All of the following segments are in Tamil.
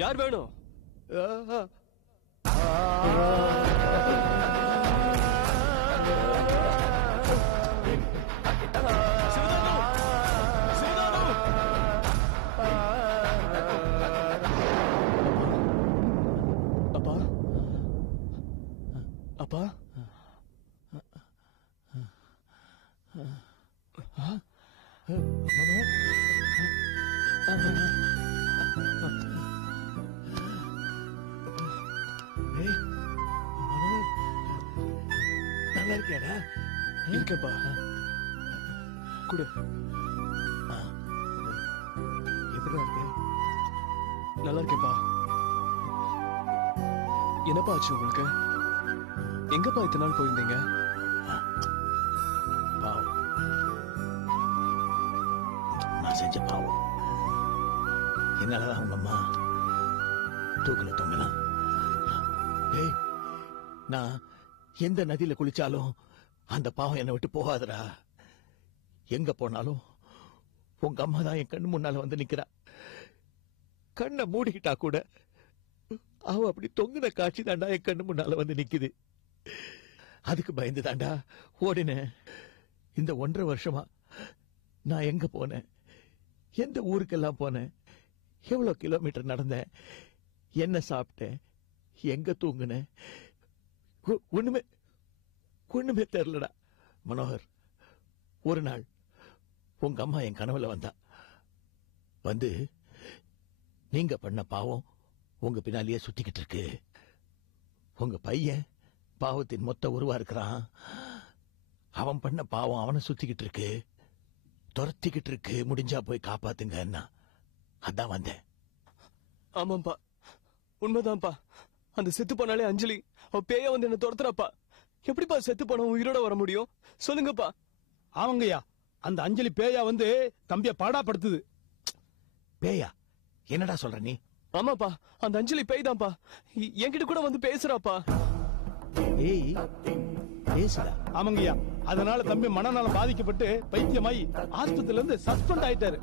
யார் வேணும்? அப்பா அப்பா நல்லா இருக்கியாடா? இருக்கேப்பா. குடு. எப்படிடா இருக்க? நல்லா இருக்கேப்பா. என்னப்பா ஆச்சு உங்களுக்கு? எங்கப்பா இத்தனை நாள் போயிருந்தீங்க? பாவம், நான் செஞ்ச பாவம். என்னாலதான் உங்க அம்மா தூக்கல தொங்கலாம். நான் எந்த நதியில குளிச்சாலும் அந்த பாவம் என்னை விட்டு போகாதடா. எங்க போனாலும் உங்க அம்மா தான் என் கண்ணு முன்னால வந்து நிக்கிறா. கண்ணை மூடிக்கிட்டா கூட அவ அப்படி தொங்குன காட்சி தாண்டா என் கண்ணு முன்னால வந்து நிக்குது. அதுக்கு பயந்து தாண்டா ஓடினேன். இந்த 1.5 வருஷமா நான் எங்க போனேன், எந்த ஊருக்கெல்லாம் போனேன், எவ்வளவு கிலோமீட்டர் நடந்தேன், என்ன சாப்பிட்டேன், எங்க தூங்குனேன், ஒண்ணுமே தெரியலடா. மனோகர், ஒரு நாள் உங்க அம்மா என் கனவுல வந்தா. வந்து நீங்க பண்ண பாவம் உங்க பின்னாலேயே சுத்திக்கிட்டு இருக்கு, உங்க பையன் பாவத்தின் மொத்த உருவா இருக்கிறான், அவன் பண்ண பாவம் அவனை சுத்திக்கிட்டு இருக்கு, துரத்திக்கிட்டு இருக்கு, முடிஞ்சா போய் காப்பாத்துங்க. அதான் வந்தேன். ஆமாப்பா, உண்மைதான்ப்பா. அந்த செத்து போனாலே அஞ்சலி, அவ பேய வந்து என்ன துரத்துறாப்பா. எப்படிப்பா செத்து போன உயிரோட வர முடியும் சொல்லுங்கப்பா. ஆமாங்கய்யா, அந்த அஞ்சலி பேயா வந்து தம்பிய பாடாப்படுத்துது. பேயா? என்னடா சொல்ற நீ? ஆமாப்பா, அந்த அஞ்சலி பேய் தான்ப்பா. என்கிட்ட கூட வந்து பேசுறாப்பா. ஏய் பேசுடா. ஆமாங்கய்யா, அதனால தம்பி மனநலம் பாதிக்கப்பட்டு பைத்தியமாயி ஆஸ்பத்திரியில இருந்து சஸ்பெண்ட் ஆயிட்டாரு.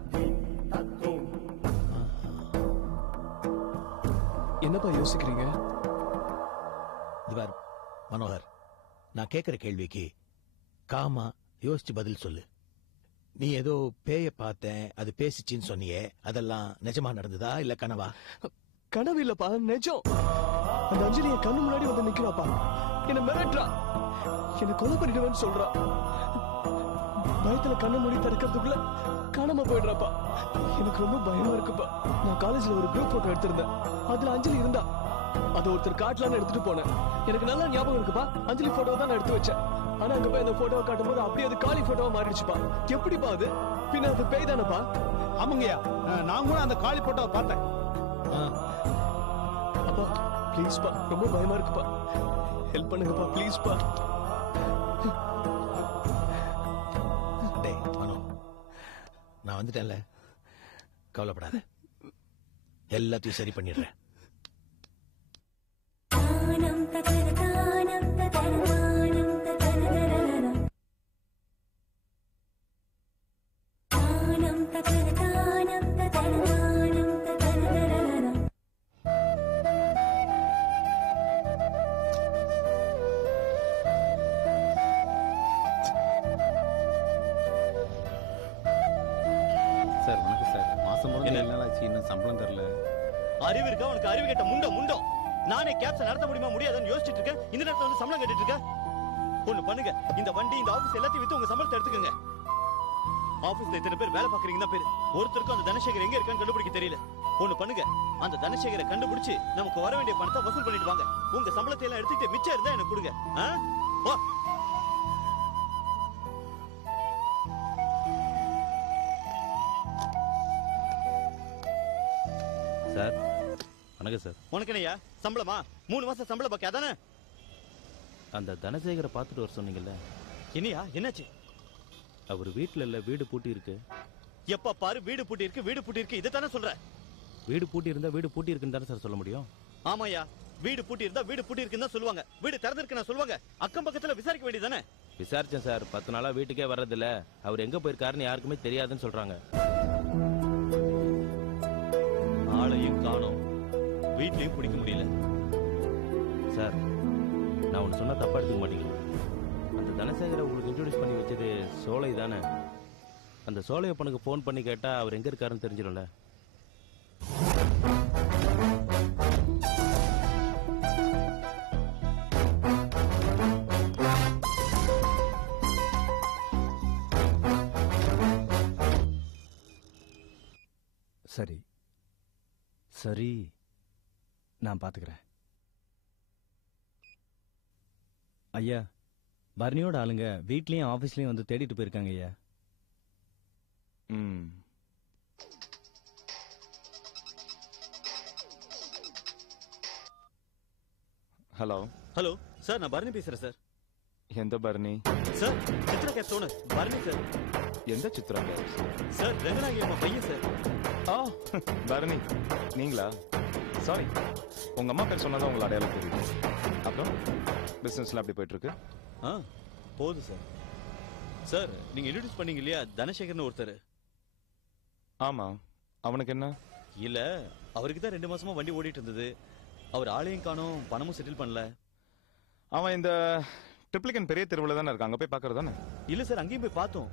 என்னப்பா யோசிக்கிறீங்க? இதுவார் மனோகர், நான் கேட்கிற கேள்விக்கு காமா யோசிச்சு பதில் சொல்லு. நீ ஏதோ பேய பார்த்தேன், அது பேசிச்சின்னு சொன்னியே, அதெல்லாம் நிஜமா நடந்ததா இல்ல கனவா? கனவு இல்லப்பா, நிஜம். அந்த அஞ்சலி என் கண்ணு முன்னாடி வந்து நிக்கிறாப்பா. என்ன மிரட்டுறா, என்ன கொலை பண்ணிடுவேன்னு சொல்றா. பயத்துல கண்ணை மூடி திறக்கிறதுக்குள்ள காணாம போயிடுறாப்பா. எனக்கு ரொம்ப பயமா இருக்குப்பா. நான் காலேஜ்ல ஒரு குரூப் போட்டோ எடுத்திருந்தேன், அதுல அஞ்சலி இருந்தா. அதை ஒருத்தர் காட்டலான்னு எடுத்துட்டு போனேன். எனக்கு நல்லா ஞாபகம் இருக்குப்பா, அஞ்சலி போட்டோ தான் நான் எடுத்து வச்சேன். ஆனா அங்க போய் அந்த போட்டோவை காட்டும் போது அப்படியே அது காலி போட்டோவா மாறிடுச்சுப்பா. எப்படிப்பா அது? பின்ன அது பேய் தானப்பா? ஆமாங்கய்யா, நான் கூட அந்த காலி போட்டோவை பார்த்தேன். அப்பா ப்ளீஸ்ப்பா, ரொம்ப பயமா இருக்குப்பா, ஹெல்ப் பண்ணுங்கப்பா ப்ளீஸ்ப்பா. டேய் மனோ, நான் வந்துட்டேன்ல, கவலைப்படாத, எல்லாத்தையும் சரி பண்ணிடுறேன். சார் வணக்கம் சார். மாசம் என்ன ஆச்சு, இன்னும் சம்பளம் தரல. அறிவு இருக்கா உனக்கு? அறிவு கேட்ட முண்டம். நானே கேப்ஸ் நடத்த முடியுமா முடியாதுன்னு யோசிச்சுட்டு இருக்கேன். இந்த நேரத்துல வந்து சம்பளம் கேட்டுட்டு இருக்க. ஒண்ணு பண்ணுங்க, இந்த வண்டி இந்த ஆபீஸ் எல்லாத்தையும் வித்து உங்க சம்பளத்தை எடுத்துக்கங்க. ஆபீஸ்ல இத்தனை பேர் வேலை பாக்குறீங்க தான் பேரு. ஒருத்தருக்கும் அந்த தனசேகர் எங்க இருக்கான்னு கண்டுபிடிக்க தெரியல. ஒண்ணு பண்ணுங்க, அந்த தனசேகரை கண்டுபிடிச்சு நமக்கு வர வேண்டிய பணத்தை வசூல் பண்ணிட்டு வாங்க. உங்க சம்பளத்தை எல்லாம் எடுத்துட்டு மிச்சம் இருந்தா எனக்கு கொடுங்க. சார் வணக்கம் சார். உனக்கு என்னையா சம்பளமா? 3 மாசம் சம்பள பாக்கி அதானே? அந்த தனசேகரை பார்த்துட்டு வர சொன்னீங்கல்ல, என்னையா என்னாச்சு? அவர் வீட்டுல இல்ல, வீடு பூட்டி இருக்கு. எப்ப பாரு வீடு பூட்டி இருக்கு இதை தானே சொல்ற? வீடு பூட்டி இருந்தா வீடு பூட்டி இருக்குன்னு தானே சார் சொல்ல முடியும்? ஆமாயா, வீடு பூட்டி இருந்தா வீடு பூட்டி இருக்குன்னு தான் சொல்லுவாங்க. வீடு திறந்திருக்கு நான் சொல்லுவாங்க. அக்கம் பக்கத்துல விசாரிக்க வேண்டியதானே? விசாரிச்சேன் சார், 10 நாளா வீட்டுக்கே வர்றதில்ல. அவர் எங்க போயிருக்காருன்னு யாருக்குமே தெரியாதுன்னு சொல்றாங்க. ஆளையும் காணோம், வீட்லயும் பிடிக்க முடியல. சார், நான் ஒன்று சொன்னா தப்பா எடுத்துக்க மாட்டீங்க. அந்த தனசேகரை உங்களுக்கு இன்ட்ரோடியூஸ் பண்ணி வச்சது சோலை தானே? அந்த சோலை அப்பனுக்கு ஃபோன் பண்ணி கேட்டா அவர் எங்க இருக்காருன்னு தெரிஞ்சிடும்ல. சரி சரி, நான் பார்த்துக்கிறேன். ஐயா, பர்னியோட ஆளுங்க வீட்லயும் ஆபீஸ்லயும் வந்து தேடிட்டு போயிருக்காங்க ஐயா. ஹலோ ஹலோ சார், நான் பரணி பேசுறேன் சார். எந்த Bharani? Sir, Chitra cabs owner Bharani sir. எந்த சித்ரா கேப்ஸ்? சார், ரங்கநாயகி அம்மா பையன் சார். பரணி நீங்களா? சாரி, உங்க அம்மா பேர் சொன்னாதான் உங்களை அடையாளம் தெரியுது. அப்புறம் பிசினஸ்லாம் எப்படி போயிட்டு இருக்கு? போதும் சார். சார், நீங்க இன்ட்ரோடியூஸ் பண்ணீங்க இல்லையா தனசேகர்னு ஒருத்தர்? ஆமா, அவனுக்கு என்ன? இல்ல, அவருக்கு தான் 2 மாசமா வண்டி ஓடிட்டு இருந்தது. அவர் ஆளையும் காணோம், பணமும் செட்டில் பண்ணல. அவன் இந்த ட்ரிப்ளிகன் பெரிய தெருவில் தானே இருக்கான், அங்க போய் பாக்குறது தானே? இல்ல சார், அங்கேயும் போய் பார்த்தோம்.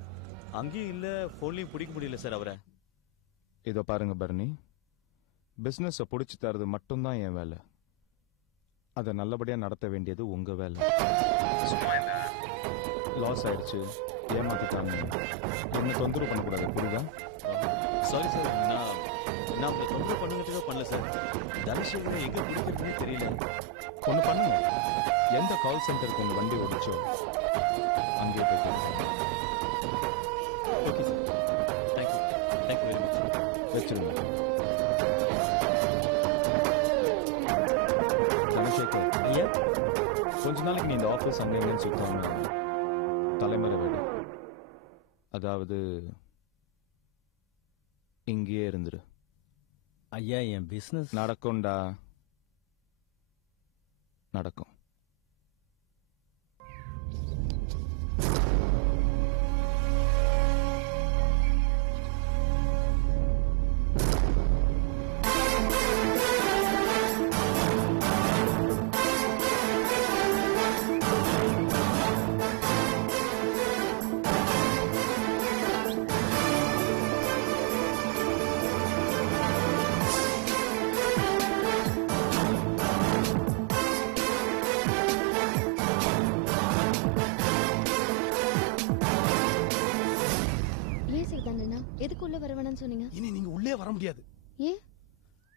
அங்கேயும் இல்ல, போன்லயும் பிடிக்க முடியல சார் அவரை. இதோ பாருங்க பரணி, பிசினஸ் பிடிச்சி தரது மட்டும்தான் என் வேலை. அதை நல்லபடியா நடத்த வேண்டியது உங்க வேலை. லாஸ் ஆயிடுச்சு, ஏமாத்திட்டாங்க, என்ன தொந்தரவு பண்ணக்கூடாது, புரியுதா? சாரி சார், நான் உங்களை தொந்தரவு பண்ணுங்கிறதுக்காக பண்ணல சார். தனசேகரை எங்க பிடிக்கிறதுன்னு தெரியல. ஒண்ணு பண்ணுங்க, எந்த கால் சென்டருக்கு உங்க வண்டி ஓடிச்சோ அங்கேயே போயிட்டு. Okay sir, thank you very much. வச்சிருங்க. தனசேகர் ஐயா, கொஞ்ச நாளைக்கு நீ இந்த ஆபீஸ் அங்க எங்கன்னு சுத்தாம தலைமறை வேடு, அதாவது இங்கேயே இருந்துரு. ஐயா, என் பிசினஸ் நடக்கும்டா, நடக்கும். எதுக்குள்ள வர வேணாம்னு சொன்னீங்க? இனி நீங்க உள்ளே வர முடியாது. ஏன்?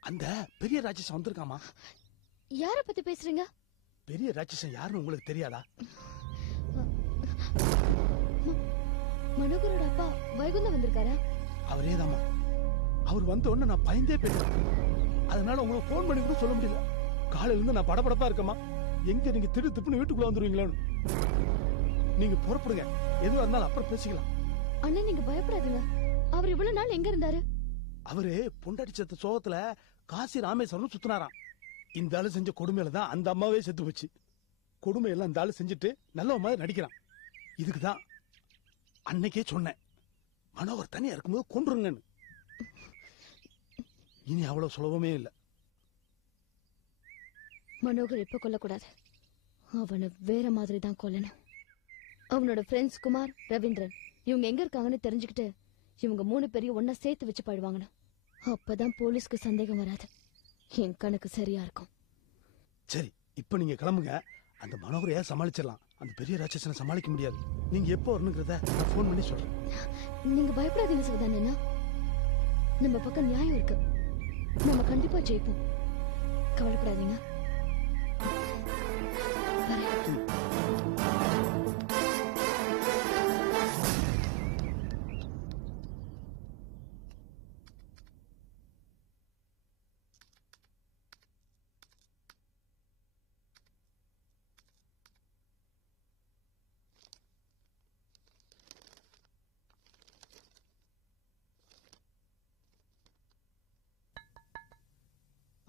அந்த பெரிய ராட்சசன் வந்திருக்காமா. யார பத்தி பேசுறீங்க? பெரிய ராட்சசன் யாருன்னு உங்களுக்கு தெரியாதா? மனோகரோட அப்பா வைகுந்தம் வந்திருக்காரா? அவரேதாமா. அவர் வந்த உடனே நான் பயந்தே போயிட்டேன். அதனால உங்களுக்கு போன் பண்ணி கூட சொல்ல முடியல. காலையில இருந்து நான் படபடப்பா இருக்கமா. எங்க நீங்க திடு திப்புன்னு வீட்டுக்குள்ள வந்துருவீங்களான்னு. நீங்க புறப்படுங்க, எதுவா இருந்தாலும் அப்புறம் பேசிக்கலாம். அண்ணன், நீங்க பயப்படாதீங்க. அவர் இவ்வளவு நாள் எங்க இருந்தாரு? அவரு பொண்டாடிச்சத்த சோகத்துல காசி ராமேஸ்வரம் சுத்தினாராம். இந்த ஆளு செஞ்ச கொடுமையில தான் அந்த அம்மாவே செத்து போச்சு. கொடுமை எல்லாம் இந்த ஆளு செஞ்சுட்டு நல்ல மாதிரி நடிக்கிறான். இதுக்குதான் அன்னைக்கே சொன்னேன், மனோகர் தனியா இருக்கும்போது கொன்றுங்கன்னு. இனி அவ்வளவு சுலபமே இல்ல. மனோகர் இப்ப கொல்லக்கூடாது, அவனை வேற மாதிரி தான் கொல்லணும். அவனோட ஃப்ரெண்ட்ஸ் குமார், ரவீந்திரன் இவங்க எங்க இருக்காங்கன்னு தெரிஞ்சுக்கிட்டு இவங்க 3 பேரையும் ஒன்னா சேர்த்து வச்சு பழுவாங்கணும். அப்பதான் போலீஸ்க்கு சந்தேகம் வராது. என் கணக்கு சரியா இருக்கும். சரி, இப்ப நீங்க கிளம்புங்க. அந்த மனோகரையா சமாளிச்சிடலாம், அந்த பெரிய ராட்சசனை சமாளிக்க முடியாது. நீங்க எப்போ வரணுங்கிறத நான் போன் பண்ணி சொல்றேன். நீங்க பயப்படாதீங்க சிவதானண்ணா, நம்ம பக்கம் நியாயம் இருக்கு. நம்ம கண்டிப்பா ஜெயிப்போம், கவலைப்படாதீங்க.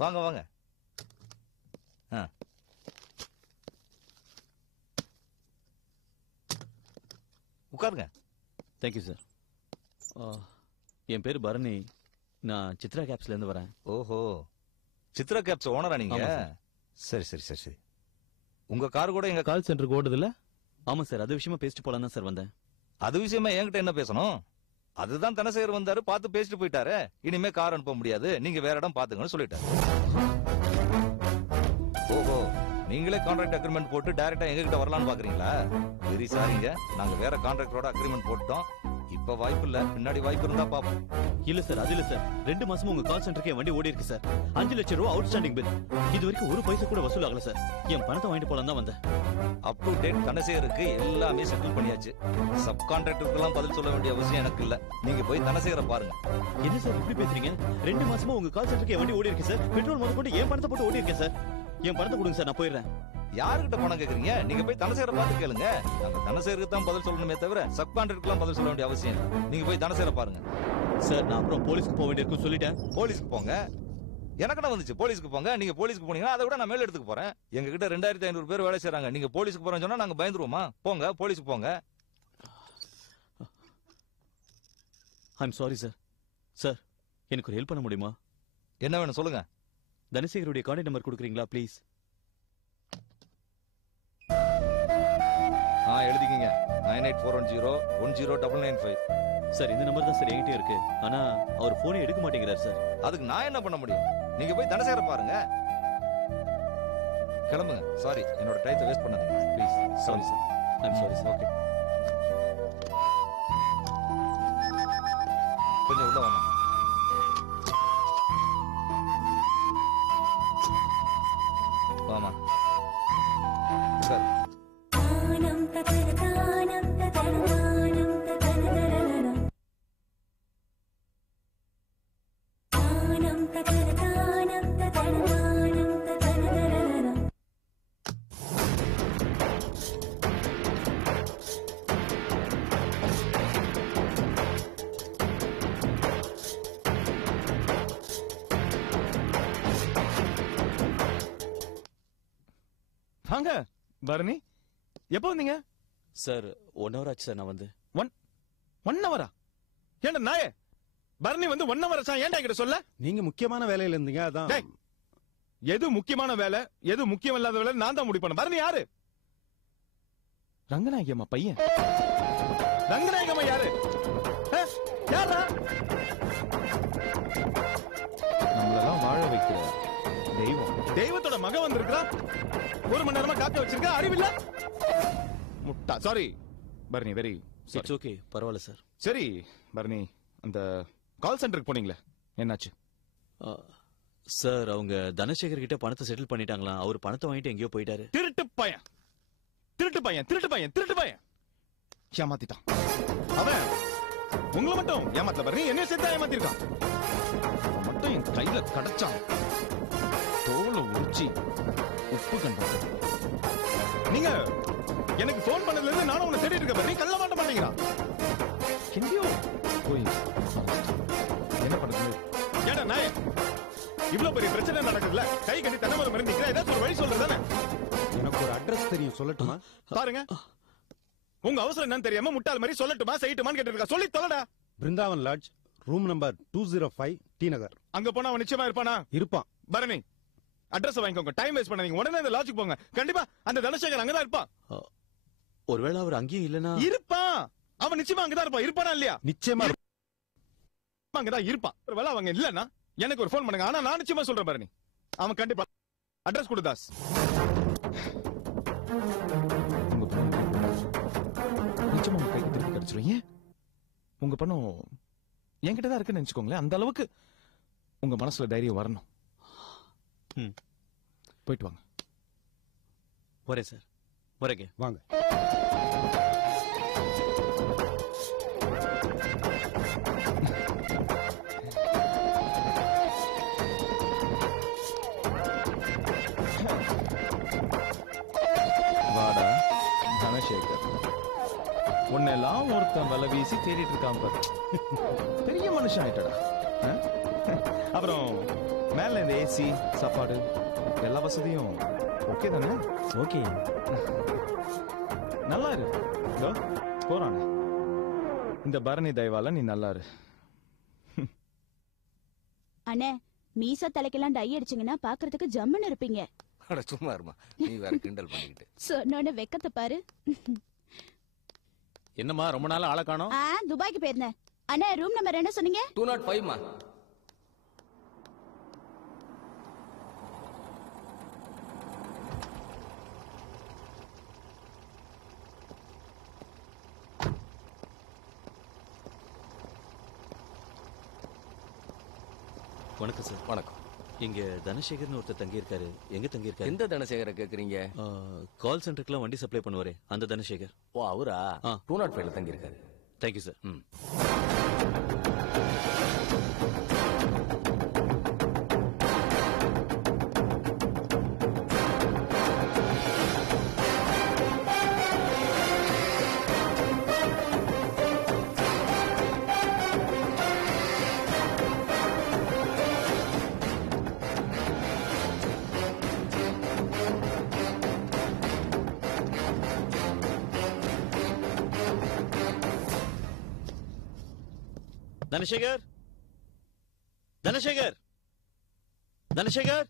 வாங்க வாங்க. உட்காருங்க. Thank you sir. என் பேர் பரணி, நான் சித்ரா கேப்ஸ்ல இருந்து வரேன். ஓஹோ, சித்ரா கேப்ஸ் ஓனரா நீங்க? ஆமா சார். சரி சரி சரி சரி. உங்க கார் கூட எங்க கால் சென்டருக்கு ஓடுதுல்ல? ஆமா சார், அது விஷயமா பேசிட்டு போலாம் தான் சார் வந்தேன். அது விஷயமா என்கிட்ட என்ன பேசணும்? அதுதான் தனசேகர் வந்தாரு, பார்த்து பேசிட்டு போயிட்டாரு. இனிமே கார் அனுப்ப முடியாது, நீங்க வேற இடம் பாத்துங்கன்னு சொல்லிட்டாரு. ஓஹோ, நீங்களே கான்ட்ராக்ட் அக்ரிமெண்ட் போட்டு டைரக்டா எங்க கிட்ட வரலாம்னு பாக்குறீங்களா? வெரி சாரிங்க, நாங்க வேற கான்ட்ராக்டரோட அக்ரிமெண்ட் போட்டோம். இப்ப வாய்ப்பு இல்ல, பின்னாடி வாய்ப்பு இருந்தா பாப்போம். இல்ல சார், அது இல்ல சார். 2 மாசமா உங்க கால் சென்டருக்கு என் வண்டி ஓடி இருக்கு சார். 5 லட்சம் ரூபாய் அவுட்ஸ்டாண்டிங் பில். இது வரைக்கும் ஒரு பைசா கூட வசூல் ஆகல சார். என் பணத்தை வாங்கிட்டு போலாம் தான் வந்தேன். அப் டு டேட் தனசேகருக்கு எல்லாமே செட்டில் பண்ணியாச்சு. சப் கான்ட்ராக்டருக்கெல்லாம் பதில் சொல்ல வேண்டிய அவசியம் எனக்கு இல்ல. நீங்க போய் தனசேகரை பாருங்க. என்ன சார் இப்படி பேசுறீங்க? 2 மாசமா உங்க கால் சென்டருக்கு என் வண்டி ஓடி இருக்கு சார். பெட்ரோல் முதல் கொண்டு என் பணத்தை போட்டு ஓடி இருக்கேன் சார். என் பணத்தை கொடுங்க சார், நான் போயிடுறேன். யாருக்கிட்ட பணம் கேக்குறீங்க? நீங்க போய் தனசேகரை பார்த்து கேளுங்க. நம்ம தனசேகருக்கு தான் பதில் சொல்லணுமே தவிர சப் கான்ட்ராக்டருக்குலாம் பதில் சொல்ல வேண்டிய அவசியம் இல்லை. நீங்க போய் தனசேகரை பாருங்க. சார், நான் அப்புறம் போலீஸ்க்கு போக வேண்டியிருக்குன்னு சொல்லிட்டேன். போலீஸ்க்கு போங்க. எனக்கு என்ன வந்துச்சு? போலீஸ்க்கு போங்க. நீங்க போலீஸ்க்கு போனீங்கன்னா அதை விட நான் மேல எடுத்துக்கு போறேன். எங்க கிட்ட 2500 பேர் வேலை செய்றாங்க. நீங்க போலீஸ்க்கு போறேன்னு சொன்னா நாங்க பயந்துருவோமா? போங்க, போலீஸ்க்கு போங்க. I'm sorry sir. சார், எனக்கு ஒரு ஹெல்ப் பண்ண முடியுமா? என்ன வேணும் சொல்லுங்க. தனசேகருடைய கான்டாக்ட் நம்பர் கொடுக்குறீங்களா ப்ளீஸ்? எழுதிக்கிங்க. 9841010995. சார், இந்த நம்பர் தான் சார் என்கிட்ட இருக்கு. ஆனா அவர் போனே எடுக்க மாட்டேங்கிறார் சார். அதுக்கு நான் என்ன பண்ண முடியும்? நீங்க போய் தனசேகரை பாருங்க. கிளம்புங்க. சாரி, என்னோட டைத்தை வேஸ்ட் பண்ணாதீங்க please. Sorry sir. I'm sorry sir. Okay, கொஞ்சம் உள்ள வாங்க. வாமா சார். வாங்க பரணி, எப்போ வந்தீங்க? சார், 1 hour ஆச்சு சார் நான் வந்து. 1 hour? ஏன்டா நாயே, பரணி வந்து 1 hour ஆச்சா? ஏன்டா கிட்ட சொல்ல? நீங்க முக்கியமான வேலையில இருந்தீங்க, அதான். டேய், எது முக்கியமான வேலை எது முக்கியம் இல்லாத வேலை நான் தான் முடிவு பண்ண. பரணி யாரு? ரங்கநாயகம்மா பையன். ரங்கநாயகம்மா யாரு? யாரா? நம்மளெல்லாம் வாழ வைக்கிற தெய்வம். தெய்வத்தோட மகன் வந்திருக்கா. 1 மணி நேரமா காக்க வச்சிருக்க, அறிவில்ல? முட்டா. Sorry Bharani, very it's okay, பரவாயில்ல சார். சரி பரணி, அந்த கால் சென்டருக்கு போனீங்களே, என்னாச்சு? சார், அவங்க தனசேகர் கிட்ட பணத்தை செட்டில் பண்ணிட்டாங்களா? அவர் பணத்தை வாங்கிட்டு எங்கேயோ போயிட்டாரு. திருட்டு பையன், திருட்டு பையன், திருட்டு பையன், திருட்டு பையன். ஏமாத்திட்டான் அவன். உங்களை மட்டும் ஏமாத்தல பரணி, என்ன சேர்த்தா ஏமாத்திருக்கான். அவன் மட்டும் என் கையில கிடைச்சான், தோலை உரிச்சி உப்பு கண்டான். நீங்க எனக்கு போன் பண்ணதுல இருந்து நானும் உன்னை தேடிட்டு இருக்கேன் பரணி. கல்ல மாட்ட மாட்டேங்கிறான். எங்கேயோ போய் என்ன பண்ணுறது? ஏடா நாய, இவ்வளவு பெரிய பிரச்சனை நடக்குதுல, கை கட்டி தனமரம் மறந்தீங்க. ஏதாச்சும் ஒரு வழி சொல்றதானே? எனக்கு ஒரு அட்ரஸ் தெரியும், சொல்லட்டுமா? பாருங்க, உங்க அவசரம் என்னன்னு தெரியாம முட்டாள் மாதிரி சொல்லட்டுமா செய்யட்டுமான்னு கேட்டு இருக்கா. சொல்லி தொலைடா. Brindavan lodge, room number 205, T Nagar. அங்க போனா அவன் நிச்சயமா இருப்பானா? இருப்பான். பரணி, அட்ரஸ் வாங்கிக்கோங்க. டைம் வேஸ்ட் பண்ணாதீங்க. உடனே அந்த லாட்ஜுக்கு போங்க. கண்டிப்பா அந்த தனசேகர் அங்கதான் இருப்பான். ஒருவேளை அவர் அங்கேயும் இல்லனா? இருப்பான். அவன் நிச்சயமா அங்கதான் இருப்பான். இருப்பானா இல்லையா? நிச்சயமா அங்கதான் இருப்பான். ஒருவேளை அவங்க இல்லன்னா எனக்கு ஒரு போன் பண்ணுங்க. ஆனா நான் நிச்சயமா சொல்றேன் பரணி, அவன் கண்டிப்பா. அட்ரஸ் கொடு தாஸ். நிச்சயமா உங்க கைக்கு திருப்பி கிடைச்சிரும். ஏன் உங்க பணம் என்கிட்ட தான் இருக்குன்னு நினைச்சுக்கோங்களேன். அந்த அளவுக்கு உங்க மனசுல தைரியம் வரணும். போயிட்டு வாங்க. வரேன் சார், வரேங்க. வாங்க. வாடா தனசேகர், உன்னெல்லாம் ஒருத்தன் வலை வீசி தேடிட்டு இருக்கான் பாரு. பெரிய மனுஷன் ஆயிட்டடா. அப்புறம் மேல இந்த ஏசி, சாப்பாடு, எல்லா வசதியும் ஓகே தானே? ஓகே. நல்லா இரு. போறானே இந்த பரணி தயவால நீ நல்லா இரு. அண்ணே, மீச தலைக்கெல்லாம் டை அடிச்சீங்கன்னா பாக்குறதுக்கு ஜம்முன்னு இருப்பீங்க. அட சும்மா இருமா, நீ வேற கிண்டல் பண்ணிக்கிட்டு. சொன்னோட வெக்கத்தை பாரு. என்னம்மா ரொம்ப நாள் ஆளை காணோம்? துபாய்க்கு போயிருந்தேன். அண்ணா ரூம் நம்பர் என்ன சொன்னீங்க? 205மா. வணக்கம் சார். வணக்கம். இங்க தனசேகர்னு ஒருத்தர் தங்கியிருக்காரு. எங்க தங்கியிருக்காரு? எந்த தனசேகரை கேக்குறீங்க? கால் சென்டருக்குலாம் வண்டி சப்ளை பண்ணுவாரே அந்த தனசேகர். ஓ அவரா? 205ல தங்கியிருக்காரு. Thank you sir. தனசேகர், தனசேகர், தனசேகர்.